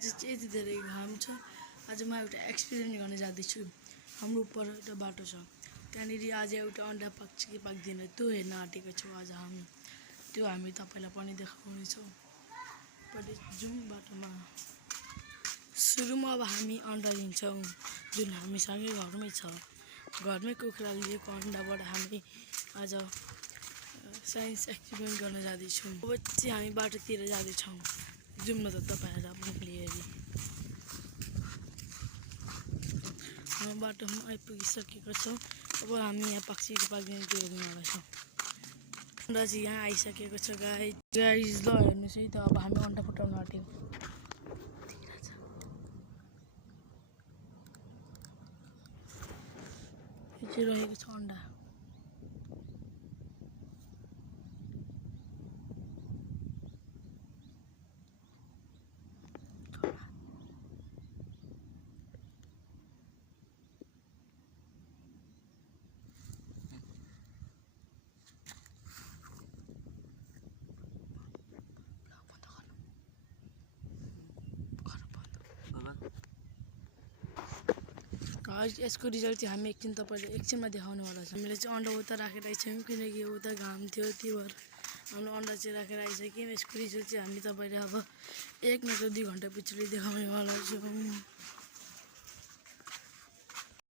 आज चाहिँ यति धेरै घाम छ। आज म एउटा एक्सपिरियन्स गर्न जाँदैछु। हाम्रो उपर एउटा बाटो छ, त्यहाँनिर आज एउटा अन्डा पाक्छ कि पाक्दैन त्यो हेर्न आँटेको छौँ। आज हामी तपाईँलाई पनि देखाउनेछौँ। पहिले जाउँ बाटोमा। सुरुमा अब हामी अन्डा लिन्छौँ, जुन हामीसँगै घरमै छ। घरमै कुखुरा लिएको अन्डाबाट हामी आज साइन्स एक्सपेरिमेन्ट गर्न जाँदैछौँ। अब चाहिँ हामी बाटोतिर जाँदैछौँ। जाउँ न त तपाईँहरूलाई पनि लिएर। हाम्रो बाटोमा आइपुगिसकेको छौँ। अब हामी यहाँ पाक्छ कि पाक्दैन त्यो हेर्नुवाला छौँ। अन्डा चाहिँ यहाँ आइसकेको छ गाइस ल हेर्नुहोस् है त। अब हामी अन्डा फुटाउन आँट्यौँ। यो चाहिँ रहेको छ अन्डा। यसको रिजल्ट चाहिँ हामी एकछिनमा देखाउनेवाला छ। हामीले चाहिँ अन्डा उता राखेर आइसक्यौँ, किनकि उता घाम थियो, त्यही भएर हाम्रो अन्डा चाहिँ राखेर आइसक्यौँ। यसको रिजल्ट चाहिँ हामी तपाईँले अब 1 नत्र 2 घन्टा पछाडि देखाउनेवाला छौँ।